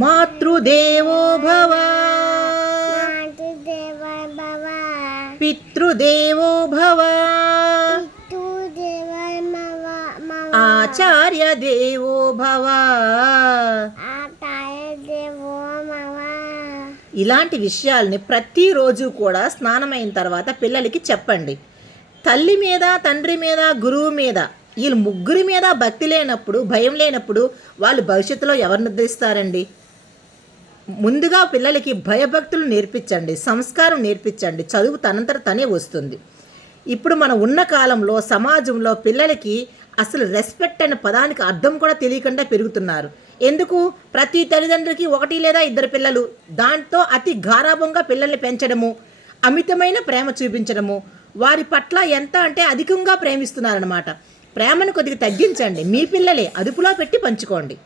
మాతృదేవో భవ, పితృదేవో భవ, ఆచార్య దేవో భవ. ఇలాంటి విషయాల్ని ప్రతిరోజు కూడా స్నానమైన తర్వాత పిల్లలకి చెప్పండి. తల్లి మీద, తండ్రి మీద, గురువు మీద, వీళ్ళు ముగ్గురి మీద భక్తి లేనప్పుడు, భయం లేనప్పుడు వాళ్ళు భవిష్యత్తులో ఎవరు నిద్రిస్తారండి? ముందుగా పిల్లలకి భయభక్తులు నేర్పించండి, సంస్కారం నేర్పించండి. చదువు తనంతట తనే వస్తుంది. ఇప్పుడు మనం ఉన్న కాలంలో సమాజంలో పిల్లలకి అసలు రెస్పెక్ట్ అనే పదానికి అర్థం కూడా తెలియకుండా పెరుగుతున్నారు. ఎందుకు? ప్రతి తల్లిదండ్రులకి 1 లేదా 2 పిల్లలు, దాంతో అతి గారాభంగా పిల్లల్ని పెంచడము, అమితమైన ప్రేమ చూపించడము, వారి పట్ల ఎంత అంటే అధికంగా ప్రేమిస్తున్నారన్నమాట. ప్రేమను కొద్దిగా తగ్గించండి. మీ పిల్లలే, అదుపులో పెట్టి పంచుకోండి.